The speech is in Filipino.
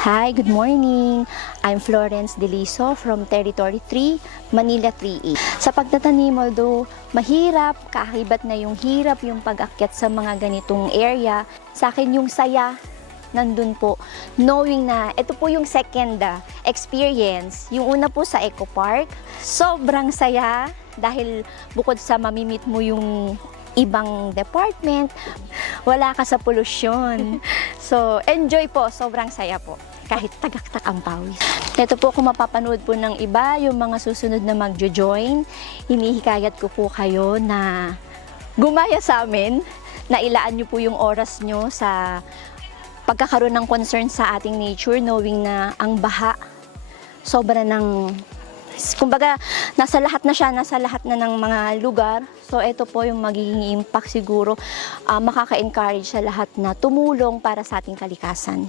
Hi, good morning. I'm Florence Deliso from Territory 3, Manila 3A. Sa pagtatanim, although mahirap, kaakibat na yung hirap yung pag-akyat sa mga ganitong area, sa akin yung saya nandun po, knowing na ito po yung second experience. Yung una po sa Eco Park, sobrang saya dahil bukod sa mamimit mo yung ibang department, wala ka sa polusyon. So, enjoy po, sobrang saya po, kahit tagaktak ang pawis. Ito po, kung mapapanood po ng iba, yung mga susunod na magjo-join, hinihikayat ko po kayo na gumaya sa amin, na ilaan nyo po yung oras nyo sa pagkakaroon ng concern sa ating nature, knowing na ang baha, sobra ng kumbaga, nasa lahat na siya, nasa lahat na ng mga lugar. So, ito po yung magiging impact siguro, makaka-encourage sa lahat na tumulong para sa ating kalikasan.